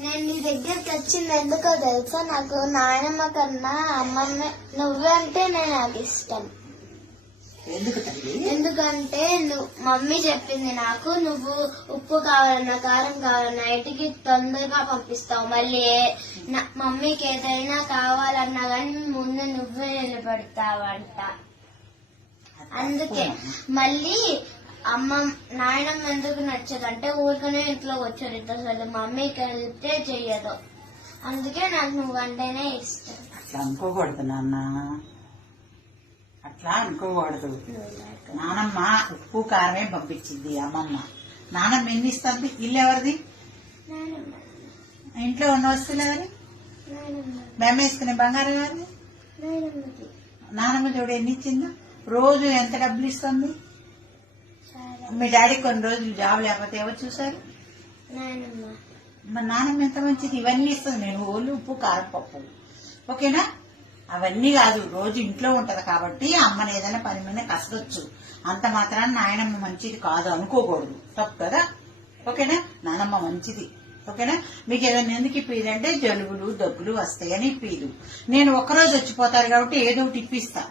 నేను నీ దగ్గరికి వచ్చింది ఎందుకో తెలుసా? నాకు నాయనమ్మ కన్నా అమ్మమ్మ నువ్వే అంటే నాకు ఇష్టం. ఎందుకంటే మమ్మీ చెప్పింది నాకు, నువ్వు ఉప్పు కావాలన్నా కారం కావాలన్నా ఇంటికి తొందరగా పంపిస్తావు. మళ్ళీ మమ్మీకి ఏదైనా కావాలన్నా కానీ ముందు నువ్వే నిలబెడతావంట. అందుకే మళ్ళీ నాయనమ్మ ఎందుకు నచ్చదంటే ఊరికనే ఇంట్లో వచ్చారు అసలు మమ్మీకి వెళ్తే చెయ్యదు. అందుకే నాకు నువ్వంటేనే ఇష్టం. అట్లా అనుకోకూడదు నాన్న, అట్లా అనుకోకూడదు. నానమ్మ ఉప్పు కారమే పంపించింది అమ్మమ్మ. నానమ్మ ఎన్ని ఇస్తుంది? ఇల్లు ఎవరిది? ఇంట్లో ఉన్న వస్తువులు ఎవరి? మేము వేసుకునే బంగారం ఎవరిది? నానమ్మ చూడు ఎన్ని ఇచ్చిందో. రోజు ఎంత డబ్బులు ఇస్తుంది? మీ డాడీ కొన్ని రోజులు జాబ్ లేకపోతే ఎవరు చూసారు? మా నాన్నమ్మ ఎంత మంచిది, ఇవన్నీ ఇస్తుంది. నేను ఓళ్ళు ఉప్పు కారం పప్పు, ఓకేనా? అవన్నీ కాదు, రోజు ఇంట్లో ఉంటది కాబట్టి అమ్మని ఏదైనా పని మీద కసరొచ్చు. అంత మాత్రాన నాయనమ్మ మంచిది కాదు అనుకోకూడదు, తప్పు కదా? ఓకేనా? నానమ్మ మంచిది, ఓకేనా? మీకు ఏదైనా ఎందుకు ఇప్పిది అంటే జలుబులు దగ్గులు వస్తాయని ఇప్పిదు. నేను ఒక్కరోజు వచ్చిపోతారు కాబట్టి ఏదో ఒకటి ఇప్పిస్తా.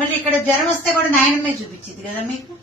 మళ్ళీ ఇక్కడ జ్వరం వస్తే కూడా నాయనమ్మే చూపించింది కదా మీకు.